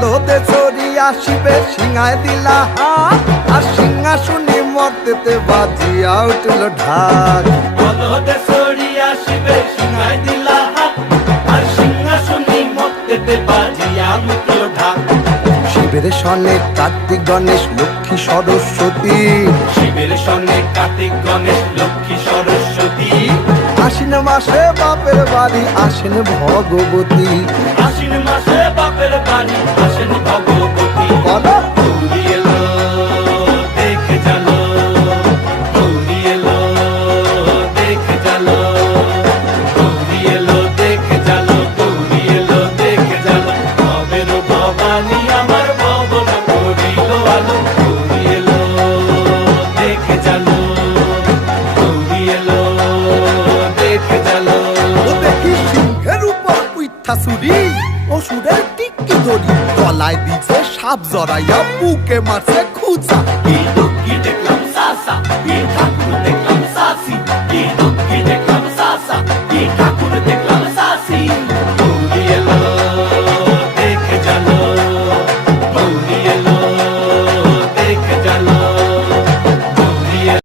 বলদে চড়ি আসিবে সিংহায় দিলা হাত, আর সিংহাসনে মর্তেতে বাজিয়া উঠল ঢাক। বলদে চড়ি আসিবে সিংহায় দিলা হাত, আর সিংহাসনে মর্তেতে বাজিয়া উঠল ঢাক। শিবের সনে কার্তিক গণেশ লক্ষ্মী সরস্বতী, শিবের সনে কার্তিক গণেশ লক্ষ্মী সরস্বতী। আশ্বিন মাসে বাপের বাড়ি আসেন ভগবতী। আশ্বিন মাসে বাপের বাড়ি আসেন ভগবতী। বলো গৌরী এলো দেখে জালো, গৌরী এলো দেখে জালো, গৌরী এলো দেখে জালো, গৌরী এলো দেখে জালো। ভবের ভবানী আমার ভবন করিল আলো, গৌরী এলো দেখে জালো, গৌরী এলো দেখে জালো। ও দেখি সিংহের উপর উইঠা চুরি, অসুরের টিকি ধরি গলায় দিছে সাপ জড়াইয়া বুকে মারছে খুঁচা। কিন্তু